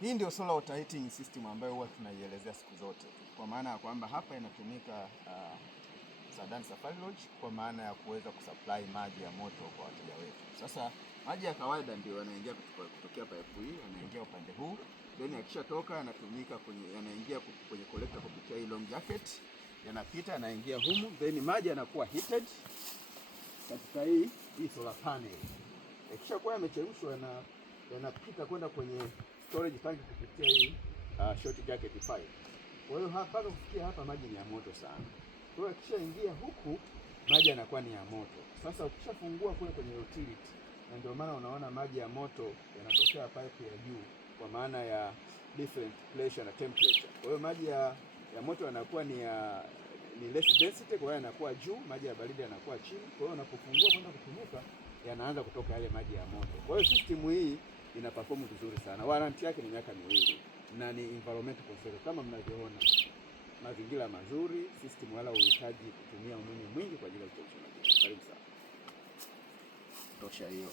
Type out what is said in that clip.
Hii ndio solar water heating system ambayo huwa tunaielezea siku zote, kwa maana ya kwamba hapa inatumika Saadani Safari Lodge kwa maana ya kuweza kusupply maji ya moto kwa wateja wetu. Sasa maji ya kawaida ndio yanaingia kutokea pipe hii, yanaingia upande huu, then yakishatoka yanatumika yanaingia kwenye collector kupitia hii long jacket, yanapita yanaingia humu, then maji yanakuwa heated katika hii solar panel. Yakishakuwa yamechemshwa yanapita kwenda kwenye storage tank kupitia hii short jacket pipe. Kwa hiyo hapa kufikia hapa maji ni ya moto sana. Kwa hiyo akishaingia huku maji yanakuwa ni ya moto. Sasa ukishafungua kwenye utility, na ndio maana unaona maji ya moto yanatokea pipe ya juu kwa maana ya different pressure na temperature. Kwa hiyo maji ya moto yanakuwa ni less density, kwa hiyo yanakuwa juu, maji ya baridi yanakuwa chini. Kwa hiyo unapofungua kwenda kutumika yanaanza kutoka yale maji ya moto. Kwa hiyo system hii ina perform vizuri sana. Warranty yake ni miaka 2 na ni environmental conservative kama mnavyoona. Mazingira mazuri, system wala uhitaji kutumia umeme mwingi kwa ajili ya uchemshaji. Karibu sana. Tosha hiyo.